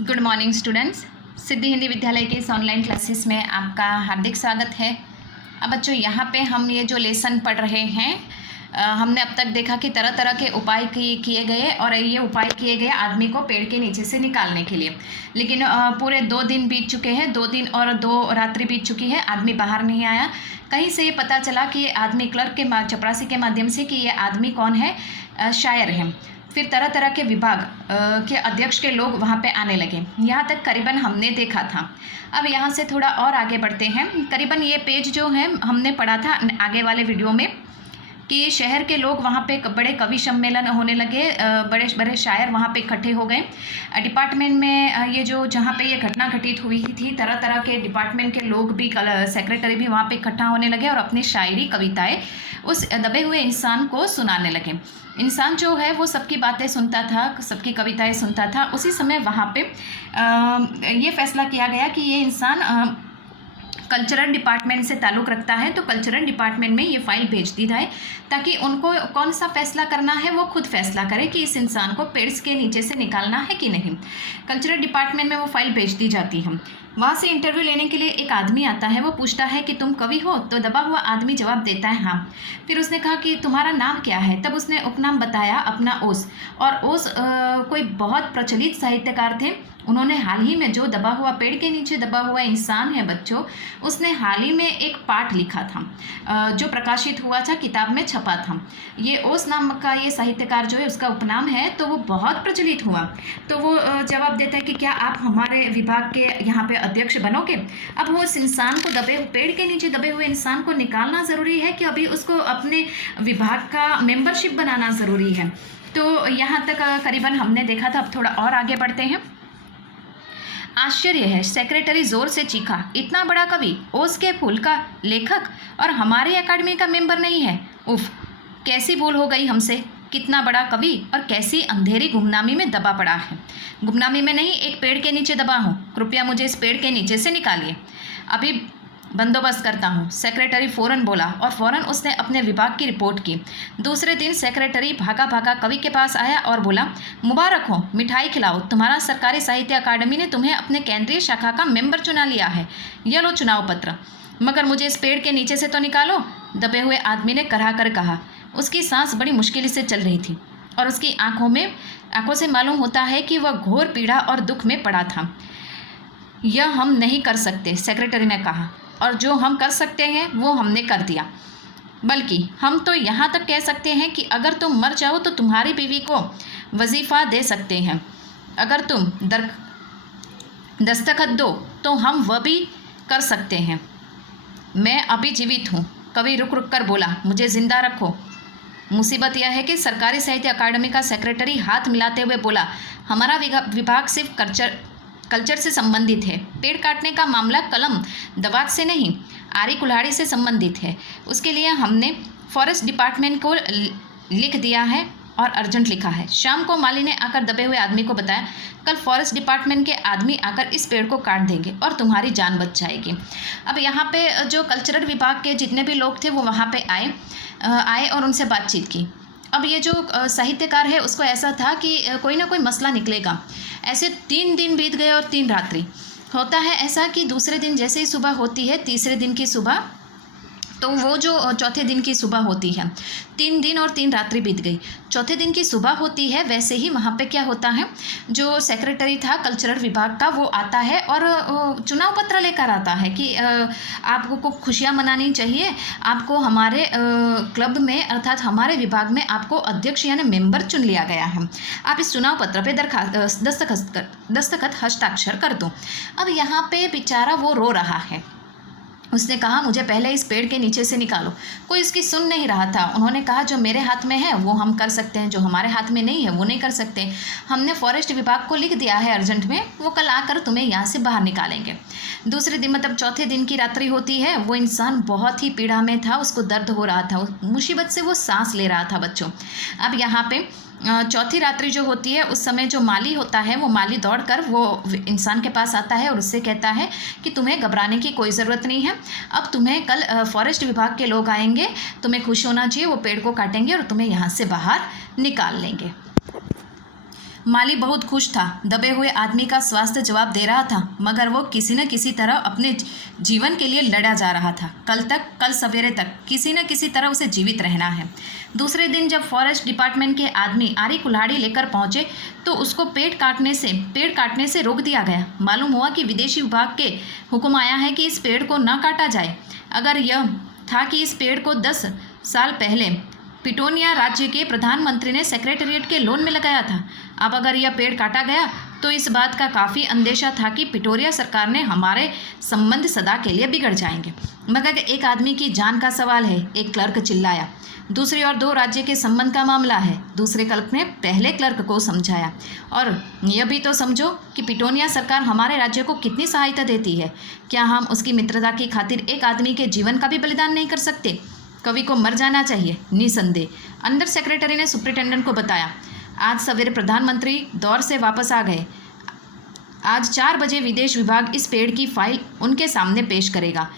Good morning students. Siddhi Hindi Vidyalaya के इस online classes में आपका हार्दिक स्वागत है। अब बच्चों यहाँ पे हम ये जो लेसन पढ़ रहे हैं, हमने अब तक देखा कि तरह तरह के उपाय किए गए और ये उपाय किए गए आदमी को पेड़ के नीचे से निकालने के लिए। लेकिन पूरे 2 दिन बीत चुके हैं, 2 दिन और 2 रात्रि बीत चुकी है, आदमी बाहर नहीं आया। कहीं से ये पता चला कि ये आदमी क्लर्क के चपरासी के माध्यम से कि ये आदमी कौन है, शायर है। फिर तरह तरह के विभाग के अध्यक्ष के लोग वहाँ पे आने लगे। यहाँ तक करीबन हमने देखा था। अब यहाँ से थोड़ा और आगे बढ़ते हैं। करीबन ये पेज जो है हमने पढ़ा था आगे वाले वीडियो में कि शहर के लोग वहाँ पे बड़े कवि सम्मेलन होने लगे, बड़े बड़े शायर वहाँ पे इकट्ठे हो गए। डिपार्टमेंट में ये जो जहाँ पे ये घटना घटित हुई थी, तरह तरह के डिपार्टमेंट के लोग भी, सेक्रेटरी भी वहाँ पे इकट्ठा होने लगे और अपनी शायरी कविताएं उस दबे हुए इंसान को सुनाने लगे। इंसान जो है वो सबकी बातें सुनता था, सबकी कविताएं सुनता था। उसी समय वहाँ पे ये फैसला किया गया कि ये इंसान कल्चरल डिपार्टमेंट से ताल्लुक़ रखता है, तो कल्चरल डिपार्टमेंट में ये फ़ाइल भेज दी जाए ताकि उनको कौन सा फ़ैसला करना है वो खुद फैसला करे कि इस इंसान को पेड़ के नीचे से निकालना है कि नहीं। कल्चरल डिपार्टमेंट में वो फ़ाइल भेज दी जाती है। वहाँ से इंटरव्यू लेने के लिए एक आदमी आता है। वो पूछता है कि तुम कवि हो? तो दबा हुआ आदमी जवाब देता है हाँ। फिर उसने कहा कि तुम्हारा नाम क्या है? तब उसने उपनाम बताया अपना ओस। और ओस कोई बहुत प्रचलित साहित्यकार थे। उन्होंने हाल ही में जो दबा हुआ पेड़ के नीचे दबा हुआ इंसान है बच्चों, उसने हाल ही में एक पाठ लिखा था जो प्रकाशित हुआ था, किताब में छपा था। ये ओस नाम का ये साहित्यकार जो है उसका उपनाम है, तो वो बहुत प्रचलित हुआ। तो वो जवाब देता है कि क्या आप हमारे विभाग के यहाँ पे अध्यक्ष बनोगे? अब वो उस इंसान को पेड़ के नीचे दबे हुए इंसान को निकालना ज़रूरी है कि अभी उसको अपने विभाग का मेंबरशिप बनाना ज़रूरी है। तो यहाँ तक करीबन हमने देखा था। अब थोड़ा और आगे बढ़ते हैं। आश्चर्य है, सेक्रेटरी जोर से चीखा, इतना बड़ा कवि, ओस के फूल का लेखक और हमारी एकेडमी का मेंबर नहीं है। उफ, कैसी भूल हो गई हमसे। कितना बड़ा कवि और कैसी अंधेरी गुमनामी में दबा पड़ा है। गुमनामी में नहीं, एक पेड़ के नीचे दबा हूँ। कृपया मुझे इस पेड़ के नीचे से निकालिए, अभी बंदोबस्त करता हूँ। सेक्रेटरी फ़ौरन बोला और फ़ौरन उसने अपने विभाग की रिपोर्ट की। दूसरे दिन सेक्रेटरी भागा भागा कवि के पास आया और बोला, मुबारक हो, मिठाई खिलाओ, तुम्हारा सरकारी साहित्य अकादमी ने तुम्हें अपने केंद्रीय शाखा का मेंबर चुना लिया है। ये लो चुनाव पत्र, मगर मुझे इस पेड़ के नीचे से तो निकालो, दबे हुए आदमी ने कराह कर कहा। उसकी सांस बड़ी मुश्किल से चल रही थी और उसकी आंखों से मालूम होता है कि वह घोर पीड़ा और दुख में पड़ा था। यह हम नहीं कर सकते, सेक्रेटरी ने कहा, और जो हम कर सकते हैं वो हमने कर दिया। बल्कि हम तो यहाँ तक कह सकते हैं कि अगर तुम मर जाओ तो तुम्हारी बीवी को वजीफ़ा दे सकते हैं। अगर तुम दस्तखत दो तो हम वह भी कर सकते हैं। मैं अभी जीवित हूँ। कवि रुक रुक कर बोला, मुझे ज़िंदा रखो। मुसीबत यह है कि सरकारी साहित्य अकादमी का सेक्रेटरी हाथ मिलाते हुए बोला, हमारा विभाग सिर्फ कल्चर से संबंधित है। पेड़ काटने का मामला कलम दवात से नहीं, आरी कुल्हाड़ी से संबंधित है। उसके लिए हमने फॉरेस्ट डिपार्टमेंट को लिख दिया है और अर्जेंट लिखा है। शाम को माली ने आकर दबे हुए आदमी को बताया, कल फॉरेस्ट डिपार्टमेंट के आदमी आकर इस पेड़ को काट देंगे और तुम्हारी जान बच जाएगी। अब यहाँ पे जो कल्चरल विभाग के जितने भी लोग थे वो वहाँ पे आए और उनसे बातचीत की। अब ये जो साहित्यकार है उसको ऐसा था कि कोई ना कोई मसला निकलेगा। ऐसे 3 दिन बीत गए और 3 रात्रि। होता है ऐसा कि दूसरे दिन जैसे ही सुबह होती है, तीसरे दिन की सुबह, तो वो जो चौथे दिन की सुबह होती है, 3 दिन और 3 रात्रि बीत गई। चौथे दिन की सुबह होती है, वैसे ही वहाँ पे क्या होता है, जो सेक्रेटरी था कल्चरल विभाग का वो आता है और चुनाव पत्र लेकर आता है कि आपको खुशियाँ मनानी चाहिए, आपको हमारे क्लब में अर्थात हमारे विभाग में आपको अध्यक्ष यानी मेंबर चुन लिया गया है। आप इस चुनाव पत्र पे दस्तखत हस्ताक्षर कर दो। अब यहाँ पे बेचारा वो रो रहा है। उसने कहा, मुझे पहले इस पेड़ के नीचे से निकालो। कोई इसकी सुन नहीं रहा था। उन्होंने कहा, जो मेरे हाथ में है वो हम कर सकते हैं, जो हमारे हाथ में नहीं है वो नहीं कर सकते। हमने फॉरेस्ट विभाग को लिख दिया है अर्जेंट में, वो कल आकर तुम्हें यहाँ से बाहर निकालेंगे। दूसरे दिन मतलब चौथे दिन की रात्रि होती है। वो इंसान बहुत ही पीड़ा में था, उसको दर्द हो रहा था, मुसीबत से वो सांस ले रहा था बच्चों। अब यहाँ पे चौथी रात्रि जो होती है उस समय जो माली होता है वो माली दौड़कर वो इंसान के पास आता है और उससे कहता है कि तुम्हें घबराने की कोई ज़रूरत नहीं है। अब तुम्हें कल फॉरेस्ट विभाग के लोग आएंगे, तुम्हें खुश होना चाहिए, वो पेड़ को काटेंगे और तुम्हें यहाँ से बाहर निकाल लेंगे। माली बहुत खुश था। दबे हुए आदमी का स्वास्थ्य जवाब दे रहा था, मगर वो किसी न किसी तरह अपने जीवन के लिए लड़ा जा रहा था। कल सवेरे तक किसी न किसी तरह उसे जीवित रहना है। दूसरे दिन जब फॉरेस्ट डिपार्टमेंट के आदमी आरी कुल्हाड़ी लेकर पहुंचे तो उसको पेड़ काटने से रोक दिया गया। मालूम हुआ कि विदेशी विभाग के हुक्म आया है कि इस पेड़ को न काटा जाए। अगर यह था कि इस पेड़ को 10 साल पहले पिटोनिया राज्य के प्रधानमंत्री ने सेक्रेटेरिएट के लोन में लगाया था। अब अगर यह पेड़ काटा गया तो इस बात का काफ़ी अंदेशा था कि पिटोरिया सरकार ने हमारे संबंध सदा के लिए बिगड़ जाएंगे। मगर एक आदमी की जान का सवाल है, एक क्लर्क चिल्लाया। दूसरी ओर 2 राज्य के संबंध का मामला है। दूसरे क्लर्क ने पहले क्लर्क को समझाया, और यह भी तो समझो कि पिटोनिया सरकार हमारे राज्य को कितनी सहायता देती है। क्या हम उसकी मित्रता की खातिर एक आदमी के जीवन का भी बलिदान नहीं कर सकते? कवि को मर जाना चाहिए, निसंदेह। अंडर सेक्रेटरी ने सुप्रिंटेंडेंट को बताया। आज सवेरे प्रधानमंत्री दौर से वापस आ गए। आज 4 बजे विदेश विभाग इस पेड़ की फाइल उनके सामने पेश करेगा।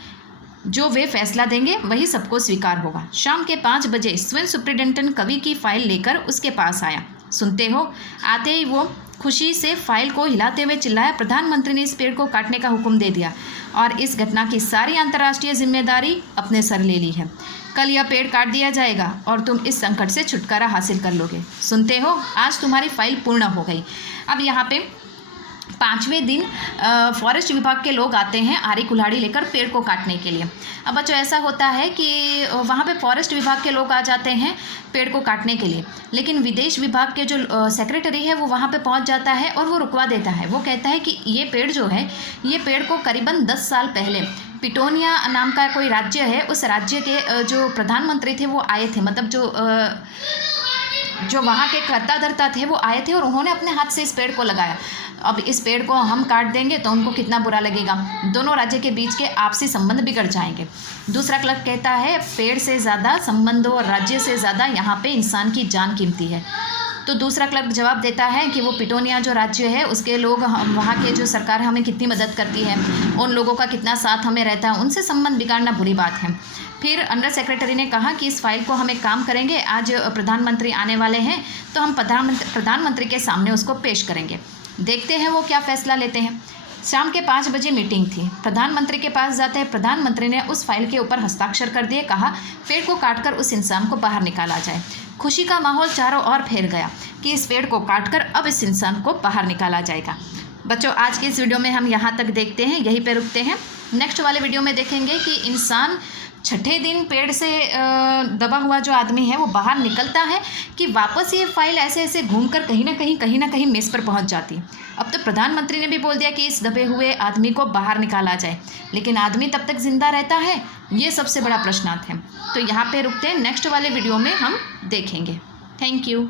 जो वे फैसला देंगे वही सबको स्वीकार होगा। शाम के 5 बजे स्वयं सुप्रिंटेंडेंट कवि की फाइल लेकर उसके पास आया। सुनते हो? आते ही वो खुशी से फाइल को हिलाते हुए चिल्लाया, प्रधानमंत्री ने इस पेड़ को काटने का हुक्म दे दिया और इस घटना की सारी अंतर्राष्ट्रीय जिम्मेदारी अपने सर ले ली है। कल यह पेड़ काट दिया जाएगा और तुम इस संकट से छुटकारा हासिल कर लोगे। सुनते हो? आज तुम्हारी फाइल पूर्ण हो गई। अब यहाँ पे 5वें दिन फॉरेस्ट विभाग के लोग आते हैं आरी कुल्हाड़ी लेकर पेड़ को काटने के लिए। अब बच्चों ऐसा होता है कि वहाँ पे फॉरेस्ट विभाग के लोग आ जाते हैं पेड़ को काटने के लिए, लेकिन विदेश विभाग के जो सेक्रेटरी है वो वहाँ पे पहुँच जाता है और वो रुकवा देता है। वो कहता है कि ये पेड़ जो है, ये पेड़ को करीबन 10 साल पहले पिटोनिया नाम का कोई राज्य है, उस राज्य के जो प्रधानमंत्री थे वो आए थे, मतलब जो वहाँ के कर्ता धर्ता थे वो आए थे और उन्होंने अपने हाथ से इस पेड़ को लगाया। अब इस पेड़ को हम काट देंगे तो उनको कितना बुरा लगेगा। दोनों राज्य के बीच के आपसी संबंध बिगड़ जाएंगे। दूसरा क्लर्क कहता है, पेड़ से ज़्यादा संबंधों और राज्य से ज़्यादा यहाँ पे इंसान की जान कीमती है। तो दूसरा क्लर्क जवाब देता है कि वो पिटोनिया जो राज्य है उसके लोग, वहाँ के जो सरकार हमें कितनी मदद करती है, उन लोगों का कितना साथ हमें रहता है, उनसे संबंध बिगाड़ना बुरी बात है। फिर अंडर सेक्रेटरी ने कहा कि इस फाइल को हम एक काम करेंगे, आज प्रधानमंत्री आने वाले हैं तो हम प्रधानमंत्री के सामने उसको पेश करेंगे, देखते हैं वो क्या फैसला लेते हैं। शाम के 5 बजे मीटिंग थी। प्रधानमंत्री के पास जाते हैं। प्रधानमंत्री ने उस फाइल के ऊपर हस्ताक्षर कर दिए। कहा, पेड़ को काटकर उस इंसान को बाहर निकाला जाए। खुशी का माहौल चारों ओर फैल गया कि इस पेड़ को काटकर अब इस इंसान को बाहर निकाला जाएगा। बच्चों, आज की इस वीडियो में हम यहाँ तक देखते हैं, यहीं पे रुकते हैं। नेक्स्ट वाले वीडियो में देखेंगे कि इंसान 6ठे दिन पेड़ से दबा हुआ जो आदमी है वो बाहर निकलता है कि वापस ये फाइल ऐसे घूमकर कहीं ना कहीं मेज़ पर पहुंच जाती। अब तो प्रधानमंत्री ने भी बोल दिया कि इस दबे हुए आदमी को बाहर निकाला जाए, लेकिन आदमी तब तक जिंदा रहता है, ये सबसे बड़ा प्रश्नार्थ है। तो यहाँ पे रुकते हैं, नेक्स्ट वाले वीडियो में हम देखेंगे। Thank you.